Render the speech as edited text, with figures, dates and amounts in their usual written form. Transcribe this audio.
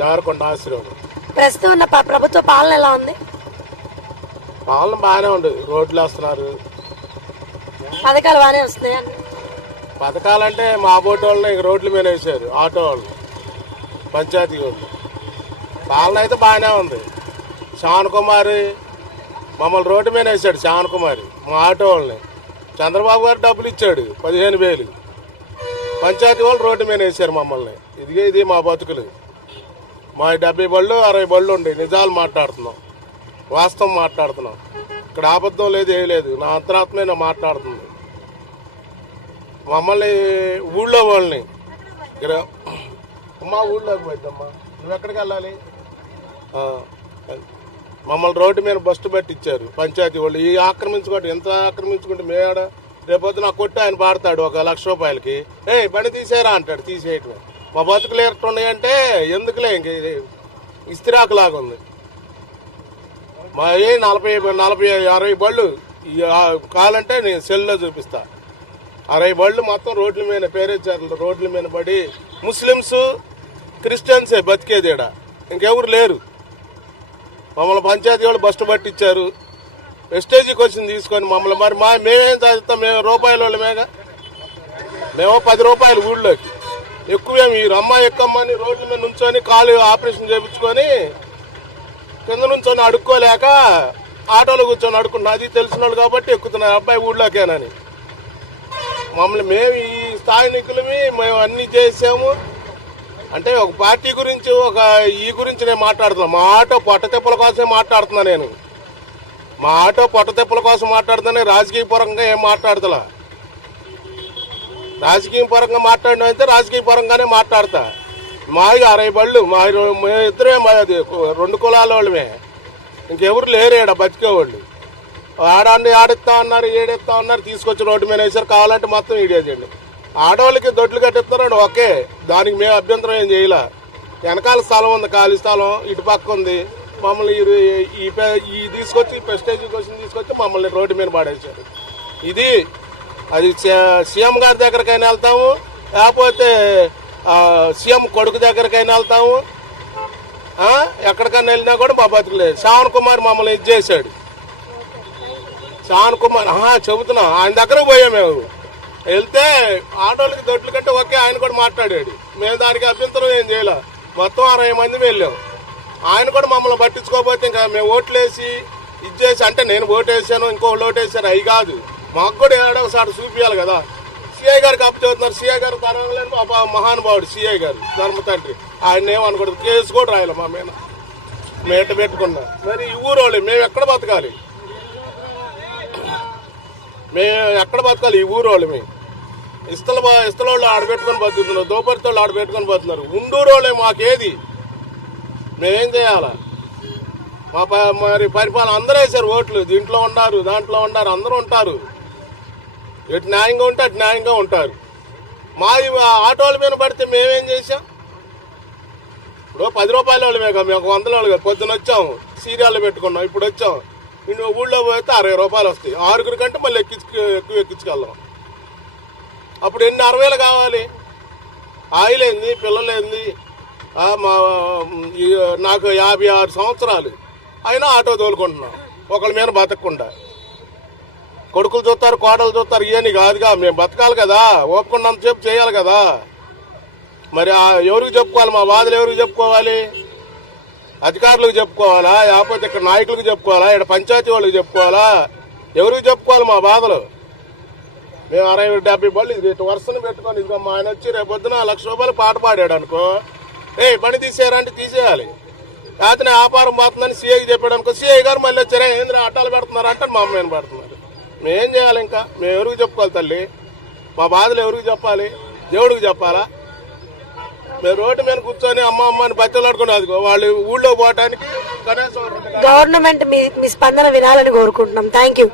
దేవరకొండ ఆశ్రమం. ప్రస్తుతం ఉన్న ప్రభుత్వ పాలన ఎలా ఉంది? పాలన బాగానే ఉంది. రోడ్లు వేస్తున్నారు, పథకాలు బాగానే వస్తున్నాయి. పథకాలంటే మా బోటి వాళ్ళని రోడ్ల మీద వేసారు, ఆటో వాళ్ళు, పంచాయతీ వాళ్ళు. పాలన అయితే బాగానే ఉంది. శ్రావణ్ కుమారి మమ్మల్ని రోడ్డు మీద వేసాడు. శ్రావణ్ కుమారి మా ఆటో వాళ్ళని. చంద్రబాబు గారు డబ్బులు ఇచ్చాడు 15,000. పంచాయతీ వాళ్ళు రోడ్డు మీద వేసారు మమ్మల్ని. ఇది మా బతుకులు. మా 70 బళ్ళు 60 బళ్ళు ఉండి నిజాలు మాట్లాడుతున్నాం, వాస్తవం మాట్లాడుతున్నాం. ఇక్కడ అబద్ధం లేదు, ఏం లేదు. నా అంతరాత్మే నా మాట్లాడుతుంది. మమ్మల్ని ఊళ్ళో వాళ్ళని ఇక్కడ అమ్మా ఊళ్ళోకి పోయిద్దమ్మా, నువ్వు ఎక్కడికి వెళ్ళాలి? మమ్మల్ని రోడ్డు మీద బస్సు పెట్టి ఇచ్చారు పంచాయతీ వాళ్ళు. ఈ ఆక్రమించుకుంటే ఎంత ఆక్రమించుకుంటే మేడ రేపొద్దు నా కొట్టి ఆయన పాడతాడు 1,00,000 రూపాయలకి. బండి తీసేరా అంటాడు. తీసేయటమే. మా బతుకులు ఎట్టున్నాయంటే ఎందుకులే, ఇంక ఇస్తిరాకులాగా ఉంది. మా 40 60 బళ్ళు కావాలంటే నేను సెల్లో చూపిస్తా. 60 బళ్ళు మొత్తం రోడ్ల మీద పేరేచ్చారు. రోడ్ల మీద పడి ముస్లిమ్స్ క్రిస్టియన్సే బతికేది ఈడ, ఇంకెవరు లేరు. మమ్మల్ని పంచాయతీ వాళ్ళు బస్సు పట్టించారు. వెస్టేజీకి వచ్చింది తీసుకొని మమ్మల్ని. మరి మేమేం చదువుతాం? మేము రూపాయల వాళ్ళు మేగా. మేము 10 రూపాయలు ఊళ్ళోకి ఎక్కువే. మీరు అమ్మాయి ఎక్కమ్మని రోడ్ల మీద నుంచొని కాలు ఆపరేషన్ చేయించుకొని కింద నుంచొని అడుక్కోలేక ఆటోలో కూర్చొని అడుక్కున్నా. అది తెలిసిన వాళ్ళు కాబట్టి ఎక్కుతున్నారు అబ్బాయి ఊళ్ళోకేనని. మమ్మల్ని మేము ఈ స్థానికులమి మేము అన్ని చేసాము. అంటే ఒక పార్టీ గురించి ఈ గురించి నేను మాట్లాడుతున్నా. మా ఆటో పొట్టతిప్పల కోసమే మాట్లాడుతున్నా నేను. మా ఆటో పొట్టతిప్పల కోసం మాట్లాడుతున్నా, రాజకీయ పరంగా ఏం మాట్లాడతలా. రాజకీయ పరంగా మాట్లాడిన అయితే రాజకీయ పరంగానే మాట్లాడతా. మాది 60 బళ్ళు, ఇద్దరే మాది 2 కులాల వాళ్ళమే, ఇంకెవరు లేరేడ బతికేవాళ్ళు. ఆడాన్ని ఆడిస్తా ఉన్నారు, ఏడెత్తా ఉన్నారు, తీసుకొచ్చి రోడ్డు మీద వేసారు. కావాలంటే మొత్తం ఈడేసేయండి. ఆడవాళ్ళకి దొడ్లు కట్టిస్తున్నాడు, ఓకే, దానికి మేము అభ్యంతరం ఏం చేయలే. వెనకాల స్థలం ఉంది, ఖాళీ స్థలం ఇటు పక్క ఉంది. మమ్మల్ని ఈ తీసుకొచ్చి ప్రెస్టేజ్ కోసం తీసుకొచ్చి మమ్మల్ని రోడ్డు మీద పాడేశారు. అది సీఎం గారి దగ్గరకైనా వెళ్తాము, లేకపోతే సీఎం కొడుకు దగ్గరకైనా వెళ్తాము. ఎక్కడికైనా వెళ్ళినా కూడా మా బతుకులేదు. శ్రావణ్ కుమార్ మమ్మల్ని ఇది చేశాడు. శ్రావణ్ కుమార్ చెబుతున్నా, ఆయన దగ్గరకు పోయాం. మేము వెళ్తే ఆటోలకి దొడ్లు కట్టే ఓకే, ఆయన కూడా మాట్లాడాడు. మేము దానికి అభ్యంతరం ఏం చేయలే. మొత్తం 60 మంది వెళ్ళాం. ఆయన కూడా మమ్మల్ని పట్టించుకోకపోతే ఇంకా మేము ఓట్లేసి ఇచ్చేసి, అంటే నేను ఓటేసాను ఇంకొకళ్ళు ఓటేసాను అవి కాదు, మాకు కూడా ఏడో ఒకసారి చూపించాలి కదా. సిఐ గారికి అప్పు చదువుతున్నారు. సిఐ గారు తనలేని మహానుభావుడు సిఐ గారు, ధర్మ తండ్రి. ఆయన ఏమనకూడదు, కేసు కూడా రాయాలి మా మీద. మేట పెట్టుకున్నా. మరి ఈ ఊరోళ్ళు మేము ఎక్కడ బతకాలి? ఈ ఊరోళ్ళు మేము ఇస్తలోళ్ళు ఆడబెట్టుకొని బతుకుతున్నారు, దోపరితోళ్ళు ఆడబెట్టుకొని బతున్నారు. ఉండూరోళ్ళే మాకేది? మేమేం చేయాలా? మరి పరిపాలన అందరూ వేసారు ఓట్లు. దీంట్లో ఉన్నారు, దాంట్లో ఉన్నారు, అందరూ ఉంటారు. ఎటు న్యాయంగా ఉంటే అటు న్యాయంగా ఉంటారు. మాది ఆటోల మీద పడితే మేమేం చేసాం? ఇప్పుడు 10 రూపాయల వాళ్ళు మేము 100 వాళ్ళు పొద్దున వచ్చాము, సీరియాలు పెట్టుకున్నాం. ఇప్పుడు వచ్చాం ఊళ్ళో పోతే 60 రూపాయలు వస్తాయి. 6గురి కంటే మళ్ళీ ఎక్కువ ఎక్కించుకెళ్ళాం. అప్పుడు ఎన్ని 60,000 కావాలి? ఆయిల్ ఏంది, పిల్లలు ఏంది? నాకు 56 సంవత్సరాలు అయినా ఆటో తోలుకుంటున్నాం, ఒకళ్ళ మీద బతకకుండా. కొడుకులు చూస్తారు, కోడలు చూస్తారు, ఇవన్నీ కాదుగా. మేము బతకాలి కదా, ఓపుకున్నంతసేపు చేయాలి కదా. మరి ఎవరికి చెప్పుకోవాలి? మా బాధలు ఎవరికి చెప్పుకోవాలి? అధికారులకు చెప్పుకోవాలా, లేకపోతే ఇక్కడ నాయకులకు చెప్పుకోవాలా, ఇక్కడ పంచాయతీ వాళ్ళకి చెప్పుకోవాలా? ఎవరికి చెప్పుకోవాలి మా బాధలు? మేము 60-70 బళ్ళు ఇటు వరుసను పెట్టుకొని ఇదిగో మా ఆయన వచ్చి రేపు పొద్దున 1,00,000 రూపాయలు పాట పాడాడు అనుకో, బండి తీసేయాలంటే తీసేయాలి. లేకపోతే వ్యాపారం పోతుందని సిఐకి చెప్పాడు అనుకో, సిఐ గారు మళ్ళీ వచ్చారా ఏంద్రా అట్టాలు పెడుతున్నారు అంటే మా అమ్మాయిని పెడుతున్నారు. మేమేం చేయాలి? ఇంకా మేము ఎవరికి చెప్పుకోవాలి తల్లి? మా బాధలు ఎవరికి చెప్పాలి? దేవుడికి చెప్పాలా? మేము రోడ్డు మీద కూర్చొని అమ్మ అని బచ్చలాడుకుని అదిగో వాళ్ళు ఊళ్ళో పోవటానికి కనీసం గవర్నమెంట్ మీ స్పందన వినాలని కోరుకుంటున్నాం. Thank you.